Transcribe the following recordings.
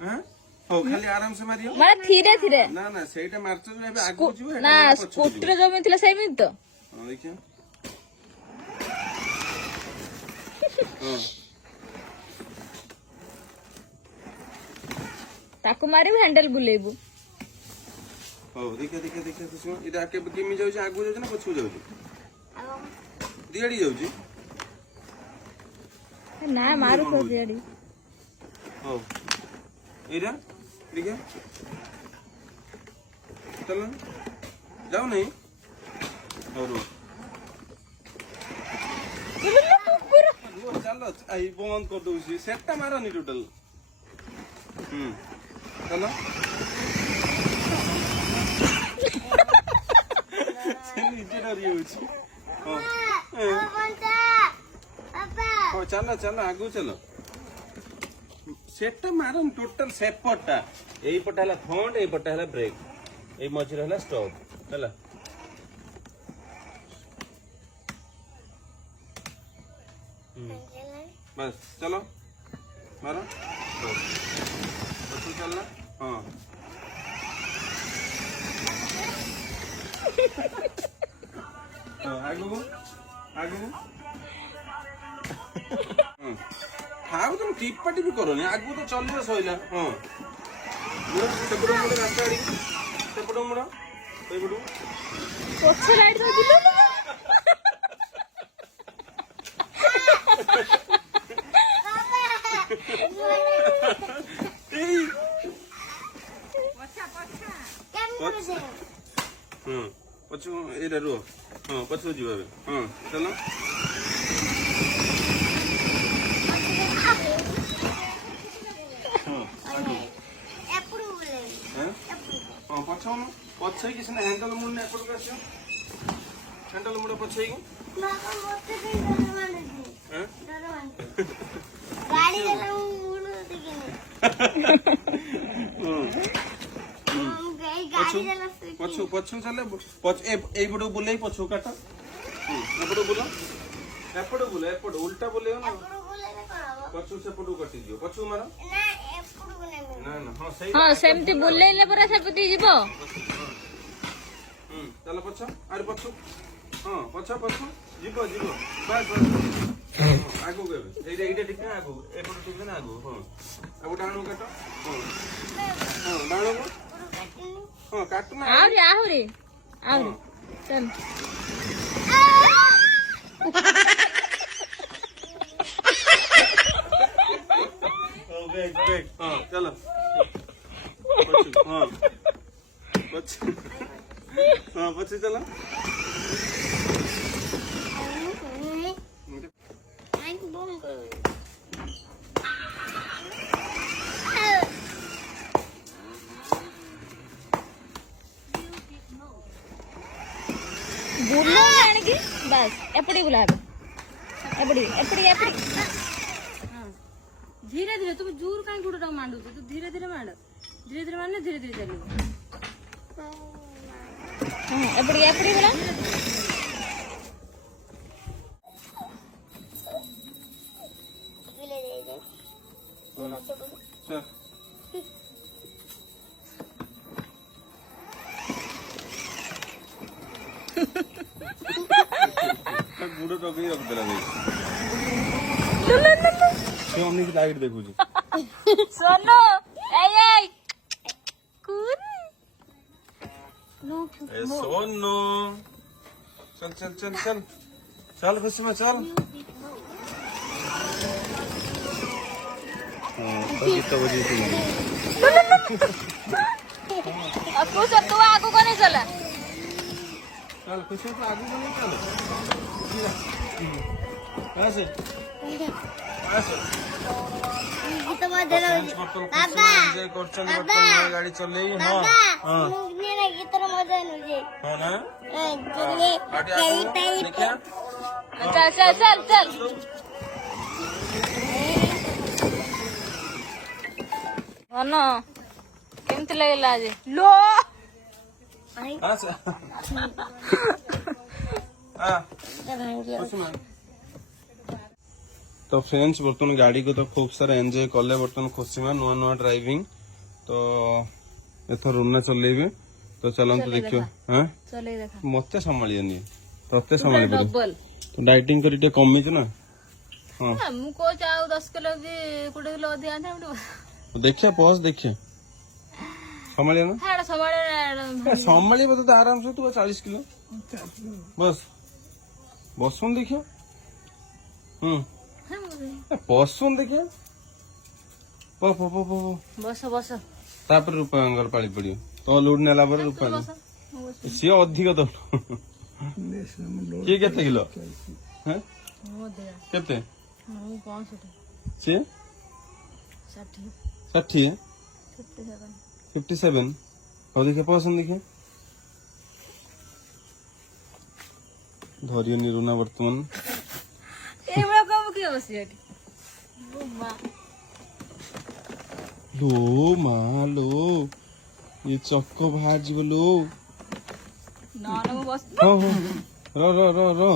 हां हो खाली आराम से मारियो माने धीरे धीरे ना ना सेटा मारतो जो एबे आगु जिवो ना स्कूटर जमी थिला सेमी तो हां देखियो हां ताकू मारी हैंडल बुलेबू हो देखियो देखियो देखियो सुन इटा के किमी जाउ छी आगु जाउ ना पछु जाउ छी दियडी जाउ छी ना मारू तो दियडी हो इरा देखियो चलो जाओ नहीं और चलो आई बंद कर दो सेट मारो नहीं टोटल चलो नीचे डर चलो चलो आगु चलो सेट मारो टोटल सेपटा एई पटा हला फ्रंट एई पटा हला ब्रेक एई मझिर हला स्टॉप हला बस चलो मारो बस चलना हां आगु आगु हाउ तुम टिप्पा टिप्पी करो नहीं आगु तो चलियो सइला हां सेपटो मोड़ रास्ता आड़ी सेपटो मोड़ सेपटो पछ राइट में दिलो पछु एटा रो हां पछु जीवा हां चलो पछई किसी ने हैंडल मुड़ने एपट को आसियो हैंडल मुड़ पछई को गाड़ी चला मुड़ देखिए पछु पछु चले पछ ए बडो बुले पछु काटा एपट बुला एपट बुले एपट उल्टा बुले ना पछु से पडू कटि दियो पछु मारो ना एपट बुले ना ना हां सही हां सेमती बुलेइले परा सेपती जीवो चलो पछ अरे पछु हां पछ पछु जीवो जीवो बस बस आगो गेबे एटा एटा ठीक ना आगो एपट ठीक ना आगो हां अब डाणो काटो हां हां डाणो हां काटना आउरी आउरी आउरी चल बैग बैग हां चलो पछु हां पछु हां पछु चलो बुलो आने की बस एपड़ी बुला एपड़ी एपड़ी एपड़ी धीरे धीरे तुम जोर कहीं गुड़टा मांडू तू धीरे धीरे मांड धीरे धीरे मारने धीरे धीरे चलो हां एपड़ी एपड़ी बुला विले दे दे चल गुड़ो टोके रख देला भाई से हमनी की लाइट देखू जी सोनो ए कून ए सोनो चल चल चल चल चल खुशी में चल तो बजी थी अपू सब तू आगू को नहीं चला चल खुशी तो आगू को नहीं चल ऐसे ऐसे तो मत देना बाबा बाबा गाड़ी चल रही है हां हां मुझे ना कितना मजा मुझे हां ना चलिए कई टाइप चल चल चल चल अनो केमती लगला आज लो हां से हां भांगियो उसमें तो फ्रेंड्स बर्तमान गाड़ी को तो खूब सारा एंजॉय कले बर्तमान खुशी में नुआ नुआ ड्राइविंग तो एथर रूना चलेबे तो चलंतु देखियो हां चले देखा मते संभालियनी तते संभाली पड़ी डबल तो डाइटिंग करी टे कमी छ ना हां ମୁଁ କହୁଛି ଆଉ 10 କିଲୋ କି 20 କିଲୋ ଅଧିକା ଆଣିଥାନ୍ତି देखिए पहुंच देखिए संभालिए ना ହେଡା ସବୁବେଳେ संभाली तो आराम से तू 40 किलो बस बसुन देखियो बसुन देखियो पो पो पो पो ବସ ବସ तापर रूपांगर पाली पड़ियो तो लोड नेला पर रूपा सी अधिक तो किए केते किलो हैं ମୁଁ ଦେ केते ମୁଁ 65 सी 60 60 57 57 और देखिए पसंद देखिए धरियो निरुना वर्तमान ଏଇଭଳିଆ କବୁ କିଏ ବସି ଏଠି ମା लो मालो ये चक्को भाज बोलो ନହେଲେ ମୁଁ ବସ हो रो रो रो रो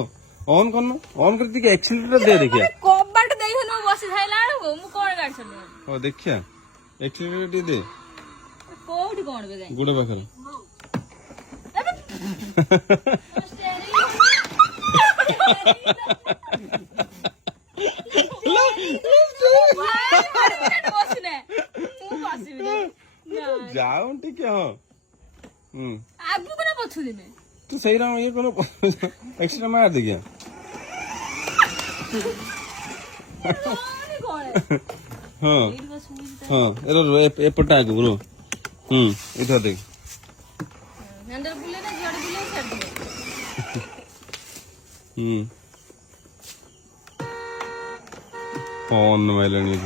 ऑन करना ऑन करती के एक्सीलरेटर दे देखिए କବାଟ ଦେଇଥିଲି ମୁଁ ବସି ଖାଇଲା ବେଳକୁ ମୁଁ କଣ ଗାଡି ଚଲେଇବି ओ देखिए एक्सीलरेटर दे କୋଉଠି କଣ ବେ ଗାଈ गुड़े पाखर ବସିନେ ମୁଁ ବସିବି जाओ ठीक है हाँ ଆଗକୁ ନା ପଛୁ ଦିନେ तो सही रहा ये कोनो एक्स्ट्रा मार देखिए हाँ हाँ एपटा आगे ब्रो इधर देख ହ୍ୟାଣ୍ଡେଲ ବୁଲେ ନା ଝିଅଟେ ବୁଲେ ଛାଡିଦିଏ कौन मैलनी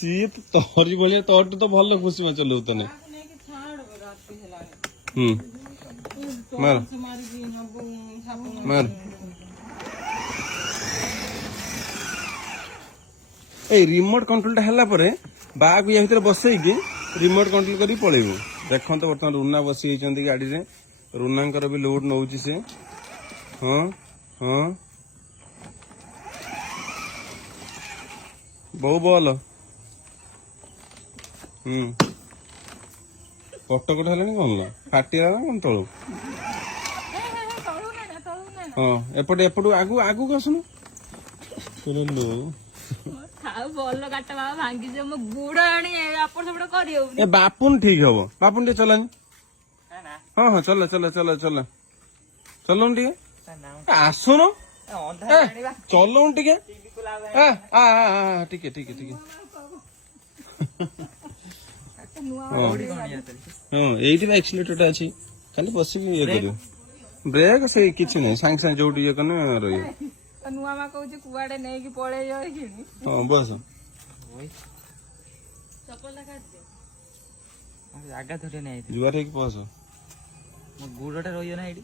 सीए तो तोरी बढ़िया तोर तो भल खुशी में चलो तने मार मार ए रिमोट कंट्रोल टा हला परे बाग या भीतर बसई कि रिमोट कंट्रोल करी पळेबो देखन तो वर्तमान रुना बसी होइचंती गाड़ी रे रुनांकर भी लोड नउची से हां हां बहु बल कटकट हेलानी कौन लो फाटिला ना कौन तलू हाँ एपटे एपटू आगु आगु आसुनु लो ଖାଉ ଭଲ କାଟ ବାବା ଭାଙ୍ଗିଯିବ ମୋ ଗୁଡ ଆଣି ଆପଟ ସେପଟ କରିହଉନି ए बापुन ठीक हबो बापुन टे चलानी हाँ हाँ चल चल चल चल चलो टे आसुनु चलो टे ठीक है ठीक है ठीक है हाँ एइटी एक्सीलेटर टा अछि खाली बसी ये करियो ब्रेक से किछि नै सांग सांग जोटी ये कने रहियो ନୂଆ ମା କହୁଛି କୁଆଡେ ନେଇକି ପଳେଇ ଯାଇକିନି हाँ बस ଚପଲଟା କାଢିଦେ ଜାଗା ଧରି ନାହିଁ जुआर है कि बस ମୋ ଗୁଡଟା ରହିବ ନା ଏଇଠି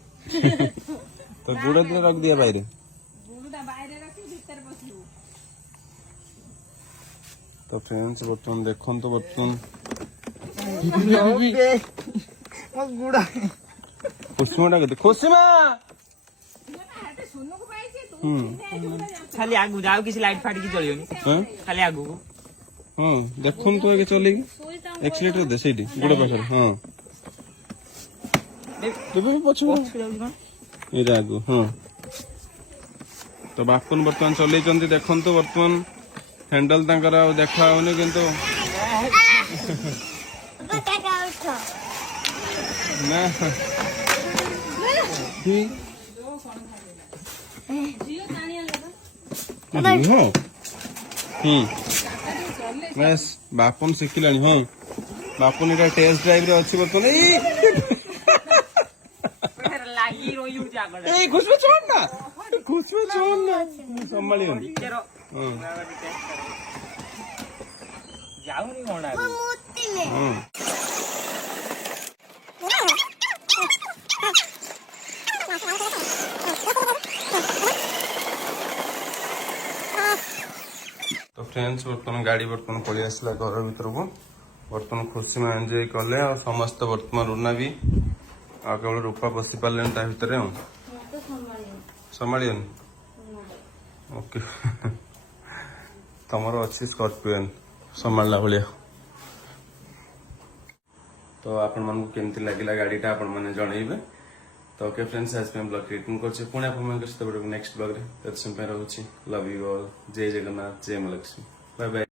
तो गुड़ा दिया रख दिया बाहर ଗୁଡଟା ବାହାରେ ରଖି ଭିତରେ ପଶିବୁ तो फ्रेंड्स बर्तमान देखन तो बर्तमान ମୋ ଗୁଡା खुशमा टा कहते खुशमा ସୁନକୁ ପାଇଛି ତୁ ଖାଲି ଆଗକୁ ଯାଉ କିଛି ଲାଇଟ୍ ଫାଟିକି ଚଳିବନି हाँ ଖାଲି ଆଗକୁ हाँ देखन तो आगे चलेगी एक्सीलेटर दे सेठी गुड़ा पाखर हाँ देबे पछ ए आगु हाँ तो बापन बर्तमान चले चंती देखन तो बर्तमान हैंडल तांकर आ देखा होने किंतु पटाका उठ ना ठीक ଝିଅ ଜାଣି ଆଣିଲା हो बस बापन शिखिलानी हाँ बापन इटा टेस्ट ड्राइव रे अछि बर्तमान ଲାଗି ରହିଯାଉଛି ଆଗରେ ए खुशबू छोड़ ना संभालियो हाँ ଯାଉନି କଣ मूर्ति में हाँ तो फ्रेंड्स बर्तमान गाड़ी बर्तमान पलि आसला घर भीतर को बर्तमान खुशी में एंजॉय कले और समस्त बर्तमान रुना भी आ केवल रूपा बसी पारे ता भितर संभालियन ओके तमर अच्छी स्कॉर्पियन संभाला भाया तो आपण मन को केमती लगिला गाड़ीटा आपण मैंने जनइबे तो ओके फ्रेंड्स आज मैं ब्लॉग रिटर्न कर पुणी आप नेक्स्ट ब्लॉग रे तत्सम पे रहूची लव यू ऑल जय जगन्नाथ जय महालक्ष्मी बाय बाय।